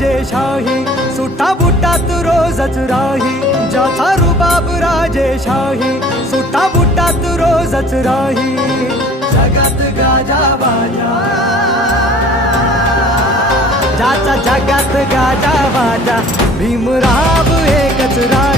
राजेशाही, सुटा बुटात रोजच राही, ज्याचा रुबाब राजेशाही, सुटा बुटात रोजच राही. जगात गाजा बाजा, ज्याचा जगात गाजा बाजा, भीमराव एकच राजा.